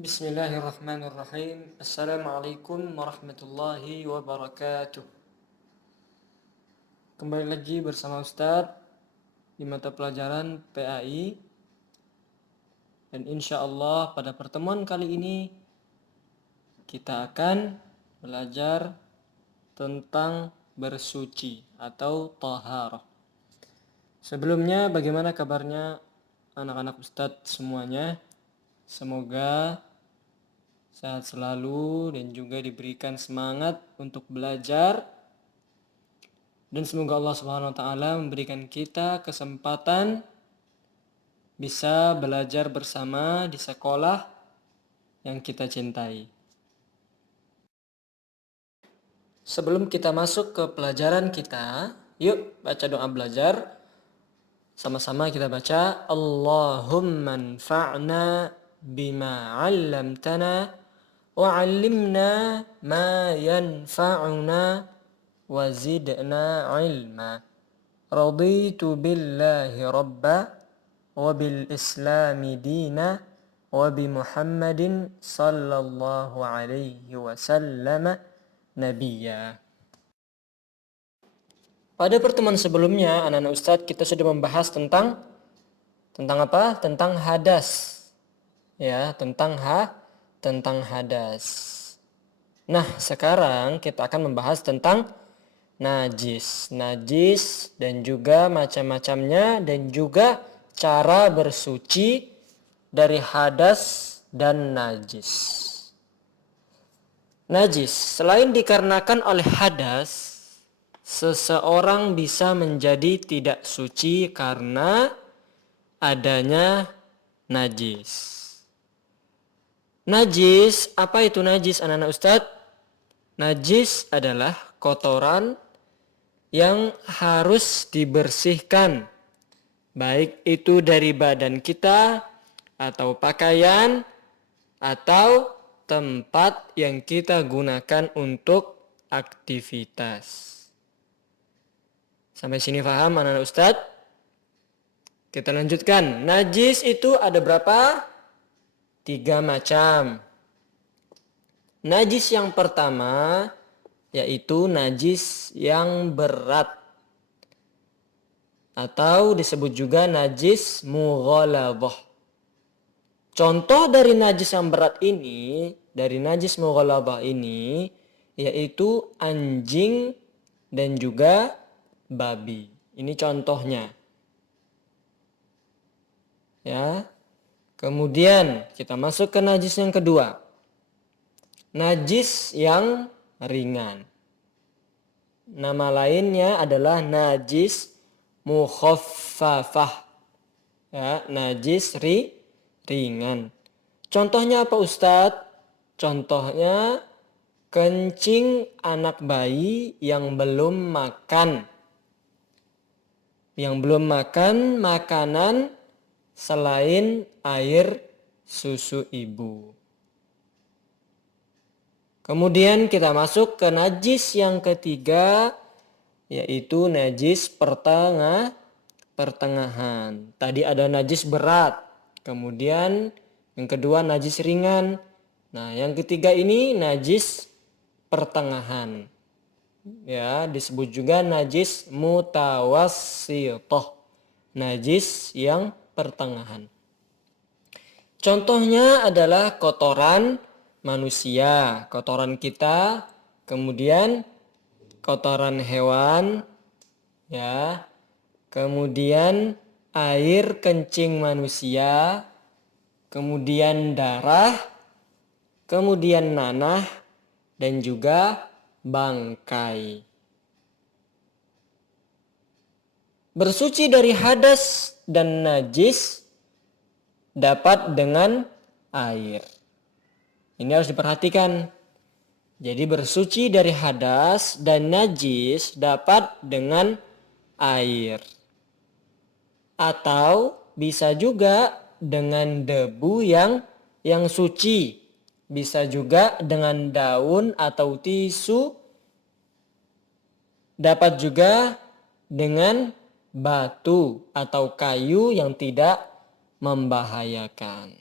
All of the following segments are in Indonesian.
Bismillahirrahmanirrahim. Assalamualaikum warahmatullahi wabarakatuh. Kembali lagi bersama Ustadz di mata pelajaran PAI. Dan insya Allah pada pertemuan kali ini kita akan belajar tentang bersuci atau taharah. Sebelumnya bagaimana kabarnya anak-anak Ustadz semuanya? Semoga sehat selalu dan juga diberikan semangat untuk belajar, dan semoga Allah Subhanahu wa taala memberikan kita kesempatan bisa belajar bersama di sekolah yang kita cintai. Sebelum kita masuk ke pelajaran kita, yuk baca doa belajar. Sama-sama kita baca, Allahumma anfa'na bima 'allamtana wa 'allimna ma yanfa'una wa zidna 'ilma. Raditu billahi rabba wa bil islami dina wa bi Muhammadin sallallahu alaihi wasallam nabiyya. Pada pertemuan sebelumnya, anak-anak Ustadz, kita sudah membahas tentang apa? Tentang hadas. Ya, tentang hadas. Nah, sekarang kita akan membahas tentang najis. Najis dan juga macam-macamnya dan juga cara bersuci dari hadas dan najis. Najis, selain dikarenakan oleh hadas, seseorang bisa menjadi tidak suci karena adanya najis. Najis, apa itu najis anak-anak Ustadz? Najis adalah kotoran yang harus dibersihkan, baik itu dari badan kita atau pakaian atau tempat yang kita gunakan untuk aktivitas. Sampai sini paham anak-anak Ustadz? Kita lanjutkan. Najis itu ada berapa? 3 macam. Najis yang pertama yaitu najis yang berat, atau disebut juga najis mughaladzah. Contoh dari najis yang berat ini, dari najis mughaladzah ini, yaitu anjing dan juga babi. Ini contohnya. Ya. Kemudian kita masuk ke najis yang kedua. Najis yang ringan. Nama lainnya adalah najis mukhaffafah. Ya, najis ringan. Contohnya apa Ustadz? Contohnya kencing anak bayi yang belum makan. Yang belum makan makanan selain air susu ibu. Kemudian kita masuk ke najis yang ketiga, yaitu najis pertengahan. Tadi ada najis berat, kemudian yang kedua najis ringan. Nah, yang ketiga ini najis pertengahan. Ya, disebut juga najis mutawassithah. Najis yang pertengahan. Contohnya adalah kotoran manusia, kotoran kita, kemudian kotoran hewan, ya, kemudian air kencing manusia, kemudian darah, kemudian nanah, dan juga bangkai. Bersuci dari hadas dan najis dapat dengan air. Ini harus diperhatikan. Jadi bersuci dari hadas dan najis dapat dengan air. Atau bisa juga dengan debu yang suci. Bisa juga dengan daun atau tisu. Dapat juga dengan batu atau kayu yang tidak membahayakan.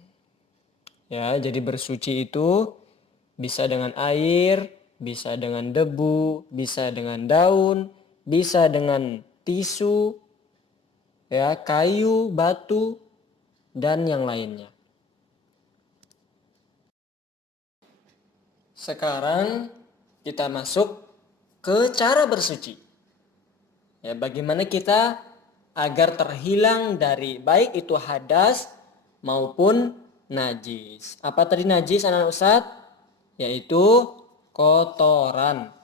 Ya, jadi bersuci itu bisa dengan air, bisa dengan debu, bisa dengan daun, bisa dengan tisu, ya, kayu, batu, dan yang lainnya. Sekarang kita masuk ke cara bersuci. Ya, bagaimana kita agar terhilang dari baik itu hadas maupun najis. Apa tadi najis anak Ustadz? Yaitu kotoran.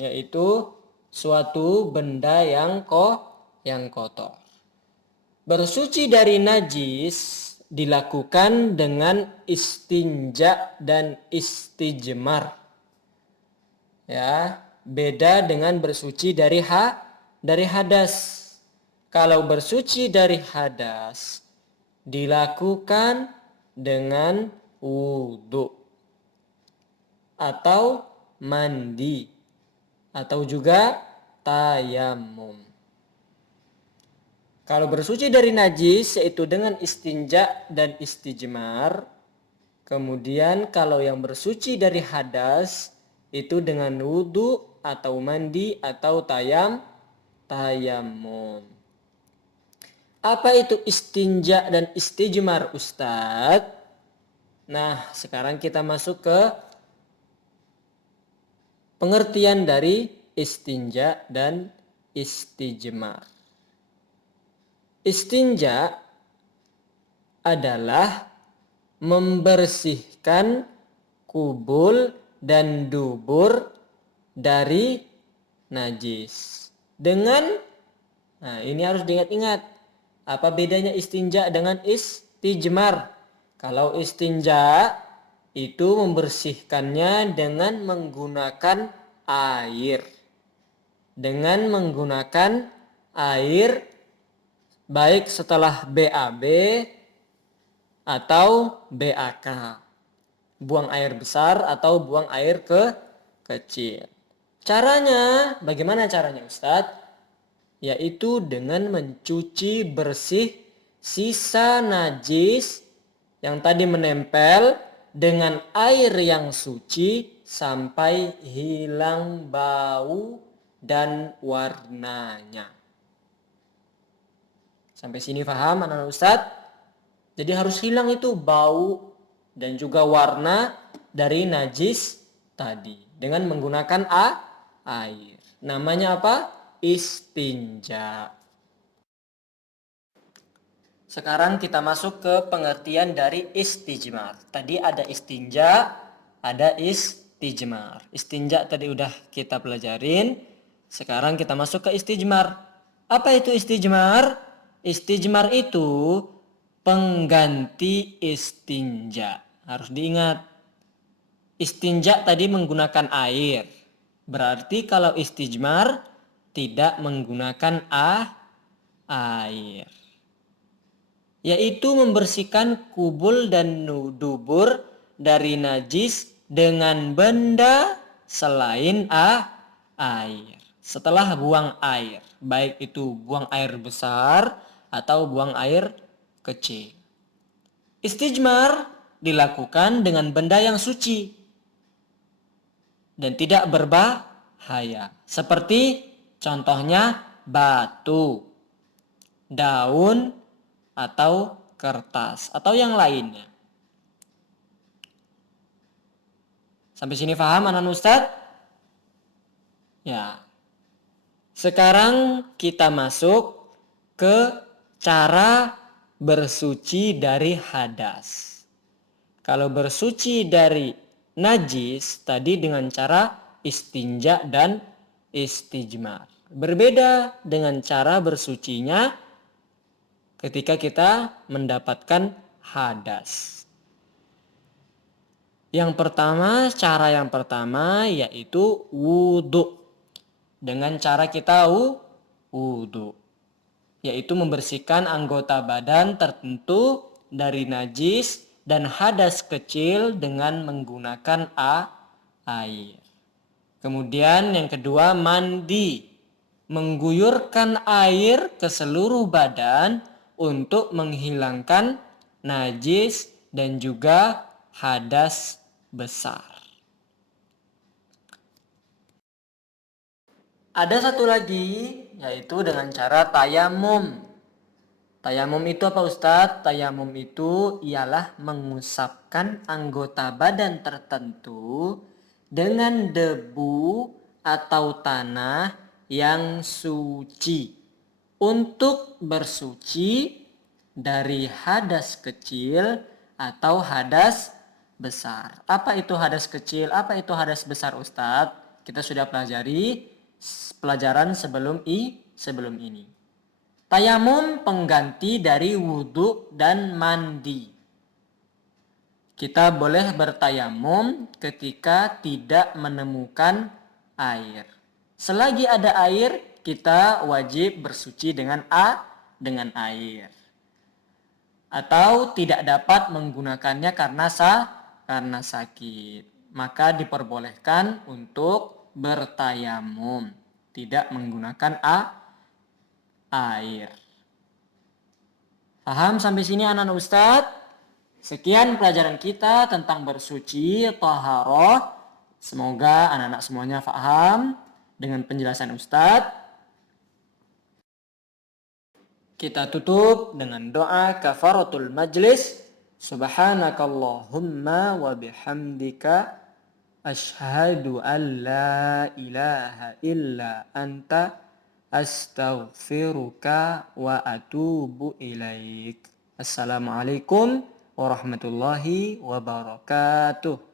Yaitu suatu benda yang kotor. Bersuci dari najis dilakukan dengan istinja dan istijmar. Ya, beda dengan bersuci dari hadas. Kalau bersuci dari hadas dilakukan dengan wudhu atau mandi atau juga tayamum. Kalau bersuci dari najis yaitu dengan istinja dan istijmar. Kemudian kalau yang bersuci dari hadas itu dengan wudhu atau mandi atau tayamum. Apa itu istinja dan istijmar Ustadz? Nah, sekarang kita masuk ke pengertian dari istinja dan istijmar. Istinja adalah membersihkan kubul dan dubur dari najis. Nah ini harus diingat-ingat. Apa bedanya istinja dengan istijmar? Kalau istinja itu membersihkannya dengan menggunakan air. Dengan menggunakan air baik setelah BAB atau BAK. Buang air besar atau buang air kecil. Caranya, bagaimana caranya Ustadz? Yaitu dengan mencuci bersih sisa najis yang tadi menempel dengan air yang suci sampai hilang bau dan warnanya. Sampai sini paham anak-anak Ustadz? Jadi harus hilang itu bau dan juga warna dari najis tadi dengan menggunakan air. Namanya apa? Istinja. Sekarang kita masuk ke pengertian dari istijmar. Tadi ada istinja, ada istijmar. Istinja tadi udah kita pelajarin. Sekarang kita masuk ke istijmar. Apa itu istijmar? Istijmar itu pengganti istinja. Harus diingat. Istinja tadi menggunakan air. Berarti kalau istijmar tidak menggunakan air. Yaitu membersihkan kubul dan dubur dari najis dengan benda selain air. Setelah buang air, baik itu buang air besar atau buang air kecil. Istijmar dilakukan dengan benda yang suci dan tidak berbahaya. Seperti contohnya batu, daun, atau kertas, atau yang lainnya. Sampai sini paham anak Ustadz? Ya. Sekarang kita masuk ke cara bersuci dari hadas. Kalau bersuci dari najis tadi dengan cara istinja dan istijmar. Berbeda dengan cara bersucinya ketika kita mendapatkan hadas. Cara yang pertama yaitu wudhu. Dengan cara kita wudhu. Yaitu membersihkan anggota badan tertentu dari najis dan hadas kecil dengan menggunakan air. Kemudian yang kedua mandi. Mengguyurkan air ke seluruh badan untuk menghilangkan najis dan juga hadas besar. Ada satu lagi, yaitu dengan cara tayamum. Tayamum itu apa Ustadz? Tayamum itu ialah mengusapkan anggota badan tertentu dengan debu atau tanah yang suci untuk bersuci dari hadas kecil atau hadas besar. Apa itu hadas kecil? Apa itu hadas besar Ustadz? Kita sudah pelajari pelajaran sebelum ini. Tayamum pengganti dari wudhu dan mandi. Kita boleh bertayamum ketika tidak menemukan air. Selagi ada air, kita wajib bersuci dengan air. Atau tidak dapat menggunakannya karena sakit. Maka diperbolehkan untuk bertayamum, tidak menggunakan air. Paham sampai sini anak-anak Ustadz? Sekian pelajaran kita tentang bersuci, taharah. Semoga anak-anak semuanya paham dengan penjelasan Ustadz. Kita tutup dengan doa kafaratul majlis. Subhanakallahumma wa bihamdika asyhadu an la ilaha illa anta astaghfiruka wa atubu ilaik. Assalamualaikum warahmatullahi wabarakatuh.